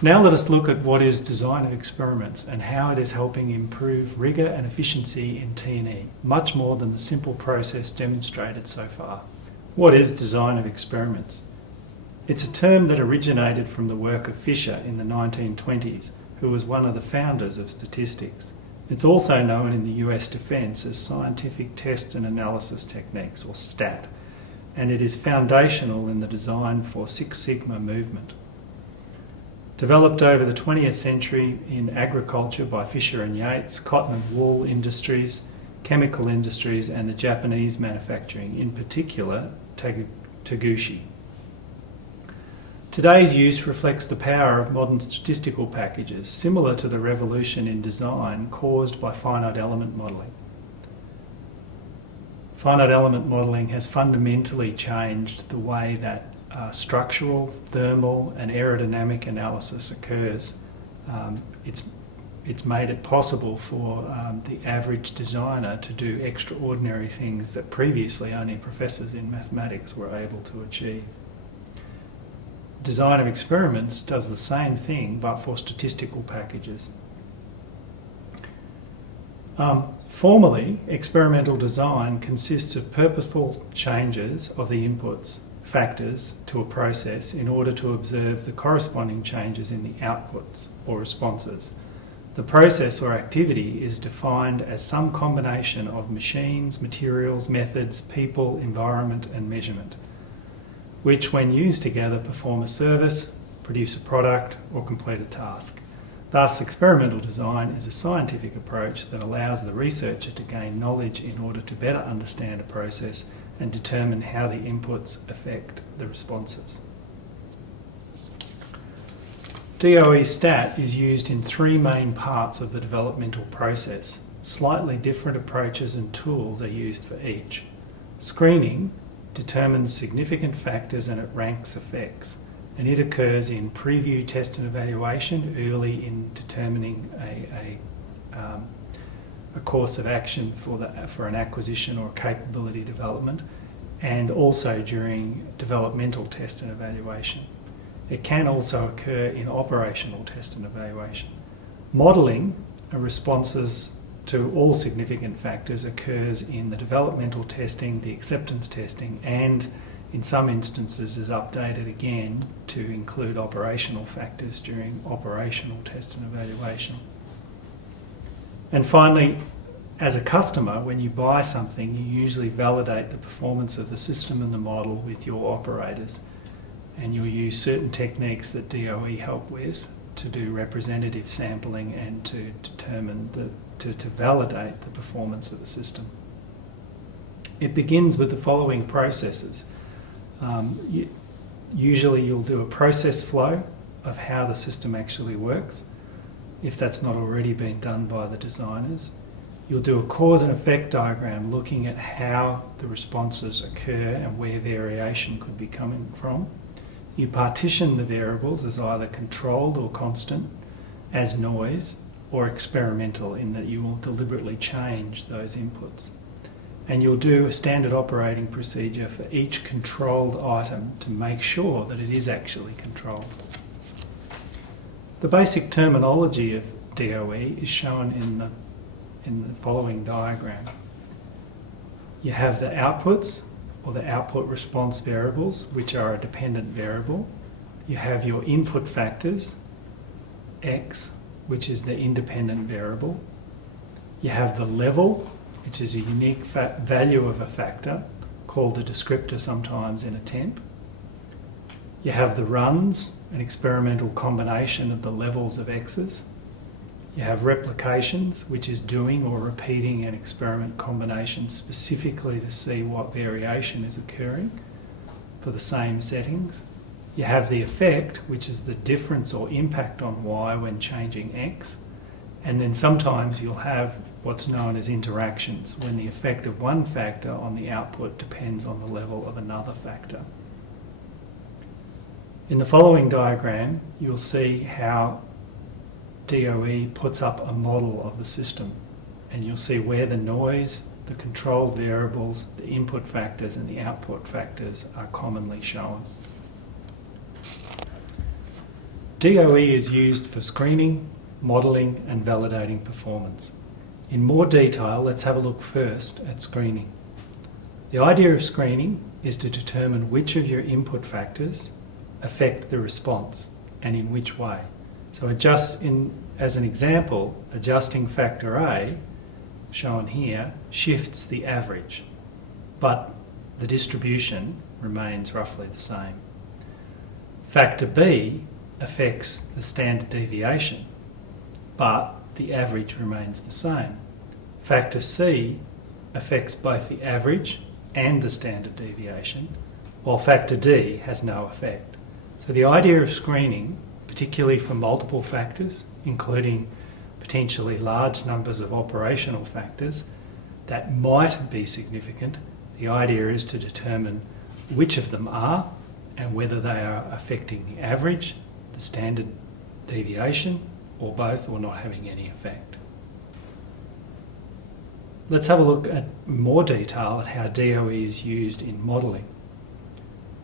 Now let us look at what is design of experiments and how it is helping improve rigour and efficiency in T&E, much more than the simple process demonstrated so far. What is design of experiments? It's a term that originated from the work of Fisher in the 1920s, who was one of the founders of statistics. It's also known in the US Defence as Scientific Test and Analysis Techniques, or STAT, and it is foundational in the design for Six Sigma movement. Developed over the 20th century in agriculture by Fisher and Yates, cotton and wool industries, chemical industries, and the Japanese manufacturing, in particular Taguchi. Today's use reflects the power of modern statistical packages, similar to the revolution in design caused by finite element modelling. Finite element modelling has fundamentally changed the way that structural, thermal and aerodynamic analysis occurs. It's made it possible for the average designer to do extraordinary things that previously only professors in mathematics were able to achieve. Design of experiments does the same thing but for statistical packages. Formally, experimental design consists of purposeful changes of the inputs, factors, to a process in order to observe the corresponding changes in the outputs or responses. The process or activity is defined as some combination of machines, materials, methods, people, environment and measurement, which when used together perform a service, produce a product or complete a task. Thus, experimental design is a scientific approach that allows the researcher to gain knowledge in order to better understand a process and determine how the inputs affect the responses. DOE STAT is used in three main parts of the developmental process. Slightly different approaches and tools are used for each. Screening determines significant factors and it ranks effects, and it occurs in preview, test and evaluation, early in determining a course of action for an acquisition or capability development, and also during developmental test and evaluation. It can also occur in operational test and evaluation. Modelling responses to all significant factors occurs in the developmental testing, the acceptance testing, and in some instances is updated again to include operational factors during operational test and evaluation. And finally, as a customer, when you buy something, you usually validate the performance of the system and the model with your operators, and you'll use certain techniques that DOE help with to do representative sampling and to determine to validate the performance of the system. It begins with the following processes. Usually you'll do a process flow of how the system actually works, if that's not already been done by the designers. You'll do a cause and effect diagram looking at how the responses occur and where variation could be coming from. You partition the variables as either controlled or constant, as noise, or experimental, in that you will deliberately change those inputs. And you'll do a standard operating procedure for each controlled item to make sure that it is actually controlled. The basic terminology of DOE is shown in the following diagram. You have the outputs, or the output response variables, which are a dependent variable. You have your input factors, X, which is the independent variable. You have the level, which is a unique value of a factor, called a descriptor sometimes in a temp. You have the runs, an experimental combination of the levels of X's. You have replications, which is doing or repeating an experiment combination specifically to see what variation is occurring for the same settings. You have the effect, which is the difference or impact on Y when changing X. And then sometimes you'll have what's known as interactions, when the effect of one factor on the output depends on the level of another factor. In the following diagram, you'll see how DOE puts up a model of the system, and you'll see where the noise, the controlled variables, the input factors and the output factors are commonly shown. DOE is used for screening, modelling and validating performance. In more detail, let's have a look first at screening. The idea of screening is to determine which of your input factors affect the response and in which way. So as an example, adjusting factor A, shown here, shifts the average, but the distribution remains roughly the same. Factor B affects the standard deviation, but the average remains the same. Factor C affects both the average and the standard deviation, while factor D has no effect. So the idea of screening, particularly for multiple factors, including potentially large numbers of operational factors that might be significant, the idea is to determine which of them are and whether they are affecting the average, the standard deviation, or both, or not having any effect. Let's have a look at more detail at how DOE is used in modelling.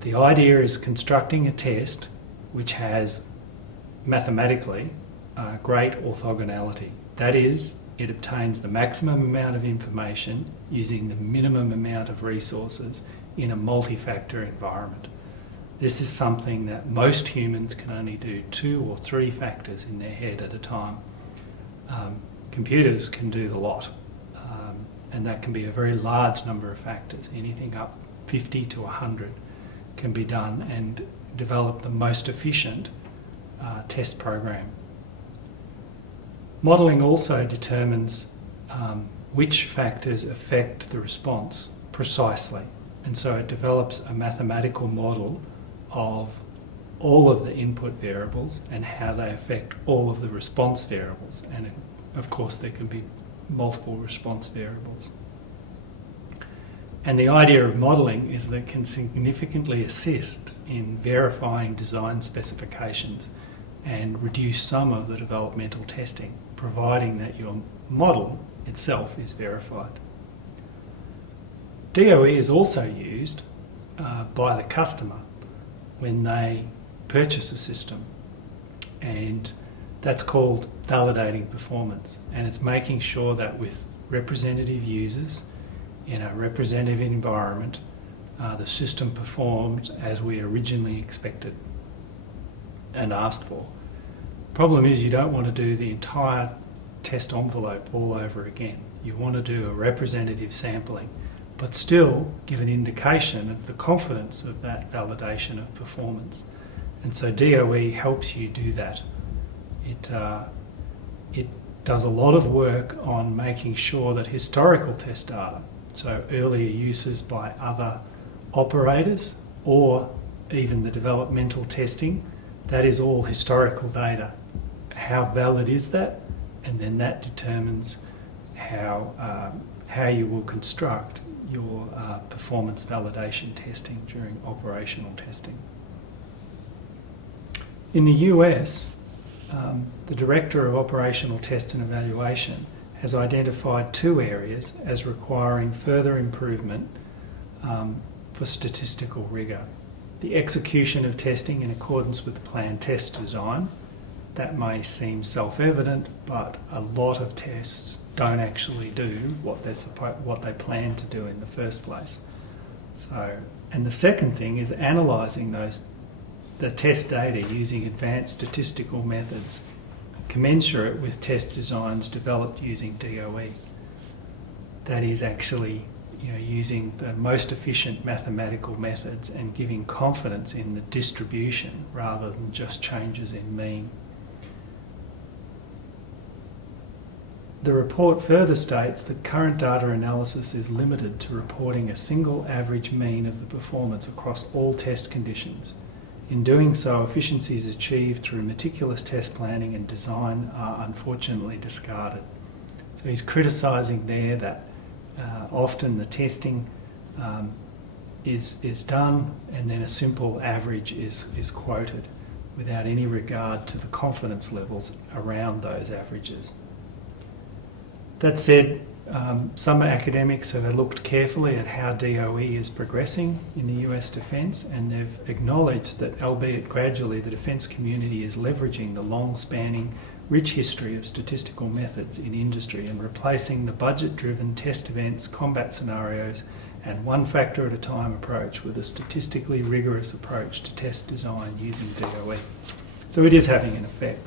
The idea is constructing a test which has mathematically great orthogonality. That is, it obtains the maximum amount of information using the minimum amount of resources in a multi-factor environment. This is something that most humans can only do 2 or 3 factors in their head at a time. Computers can do the lot, and that can be a very large number of factors. Anything up 50 to 100 can be done and develop the most efficient test program. Modelling also determines which factors affect the response precisely, and so it develops a mathematical model of all of the input variables and how they affect all of the response variables, and of course there can be multiple response variables. And the idea of modelling is that it can significantly assist in verifying design specifications and reduce some of the developmental testing, providing that your model itself is verified. DOE is also used by the customer when they purchase a system, and that's called validating performance, and it's making sure that with representative users in a representative environment, the system performed as we originally expected and asked for. Problem is, you don't want to do the entire test envelope all over again. You want to do a representative sampling, but still give an indication of the confidence of that validation of performance. And so DOE helps you do that. It does a lot of work on making sure that historical test data, so earlier uses by other operators or even the developmental testing, that is all historical data. How valid is that? And then that determines how you will construct your performance validation testing during operational testing. In the US, the Director of Operational Test and Evaluation has identified 2 areas as requiring further improvement for statistical rigour. The execution of testing in accordance with the planned test design. That may seem self-evident, but a lot of tests don't actually do what they plan to do in the first place. And the second thing is analysing the test data using advanced statistical methods commensurate with test designs developed using DOE. That is actually using the most efficient mathematical methods and giving confidence in the distribution rather than just changes in mean. The report further states that current data analysis is limited to reporting a single average mean of the performance across all test conditions. In doing so, efficiencies achieved through meticulous test planning and design are unfortunately discarded. So he's criticising there that often the testing is done and then a simple average is quoted without any regard to the confidence levels around those averages. That said, Some academics have looked carefully at how DOE is progressing in the US defence, and they've acknowledged that, albeit gradually, the defence community is leveraging the long-spanning, rich history of statistical methods in industry and replacing the budget-driven test events, combat scenarios, and one factor at a time approach with a statistically rigorous approach to test design using DOE. So it is having an effect.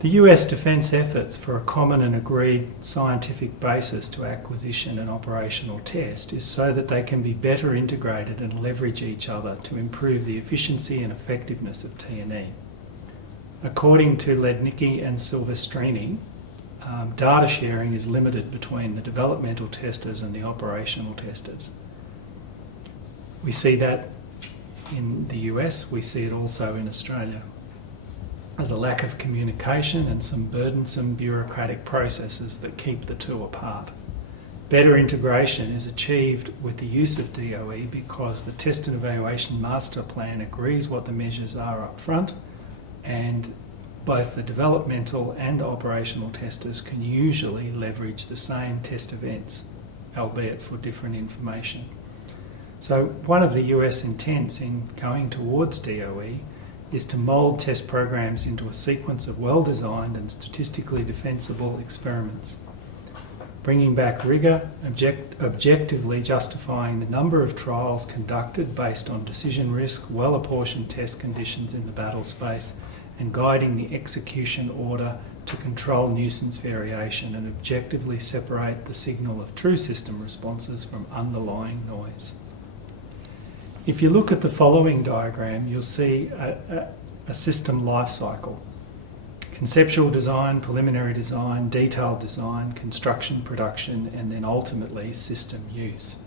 The US defence efforts for a common and agreed scientific basis to acquisition and operational test is so that they can be better integrated and leverage each other to improve the efficiency and effectiveness of T&E. According to Lednicki and Silvestrini, data sharing is limited between the developmental testers and the operational testers. We see that in the US, we see it also in Australia. There's a lack of communication and some burdensome bureaucratic processes that keep the two apart. Better integration is achieved with the use of DOE because the Test and Evaluation Master Plan agrees what the measures are up front, and both the developmental and operational testers can usually leverage the same test events, albeit for different information. So one of the US intents in going towards DOE is to mould test programs into a sequence of well-designed and statistically defensible experiments, bringing back rigour, objectively justifying the number of trials conducted based on decision risk, well-apportioned test conditions in the battle space, and guiding the execution order to control nuisance variation and objectively separate the signal of true system responses from underlying noise. If you look at the following diagram, you'll see a system life cycle. Conceptual design, preliminary design, detailed design, construction, production, and then ultimately system use.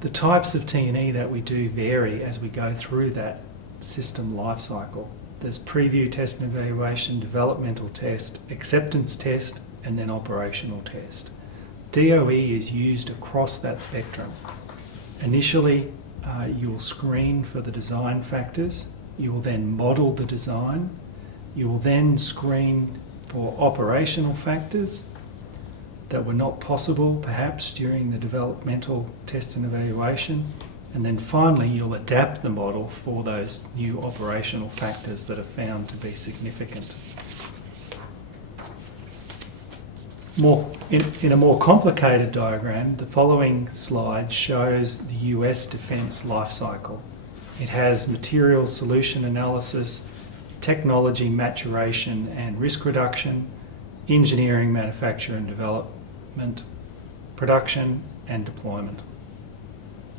The types of T&E that we do vary as we go through that system life cycle. There's preview test and evaluation, developmental test, acceptance test, and then operational test. DOE is used across that spectrum. Initially, you will screen for the design factors, you will then model the design, you will then screen for operational factors that were not possible perhaps during the developmental test and evaluation, and then finally you'll adapt the model for those new operational factors that are found to be significant. In a more complicated diagram, the following slide shows the US defence life cycle. It has material solution analysis, technology maturation and risk reduction, engineering, manufacture and development, production and deployment.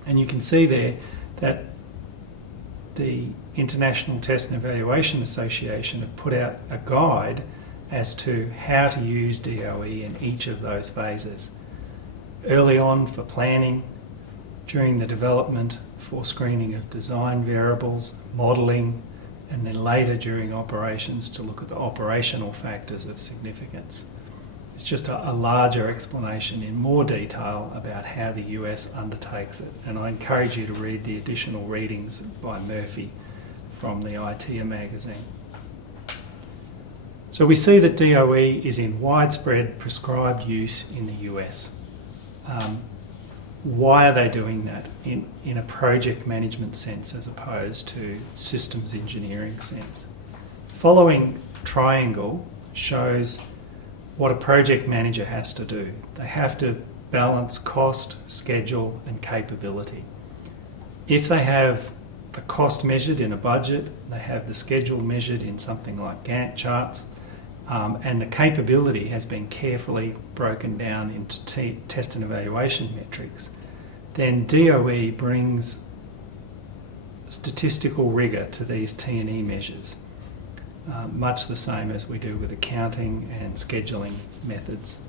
And you can see there that the International Test and Evaluation Association have put out a guide as to how to use DOE in each of those phases. Early on for planning, during the development for screening of design variables, modelling, and then later during operations to look at the operational factors of significance. It's just a larger explanation in more detail about how the US undertakes it, and I encourage you to read the additional readings by Murphy from the ITEA magazine. So we see that DOE is in widespread prescribed use in the US. Why are they doing that in a project management sense as opposed to systems engineering sense? The following triangle shows what a project manager has to do. They have to balance cost, schedule and capability. If they have the cost measured in a budget, they have the schedule measured in something like Gantt charts, and the capability has been carefully broken down into test and evaluation metrics, then DOE brings statistical rigour to these T&E measures, much the same as we do with accounting and scheduling methods.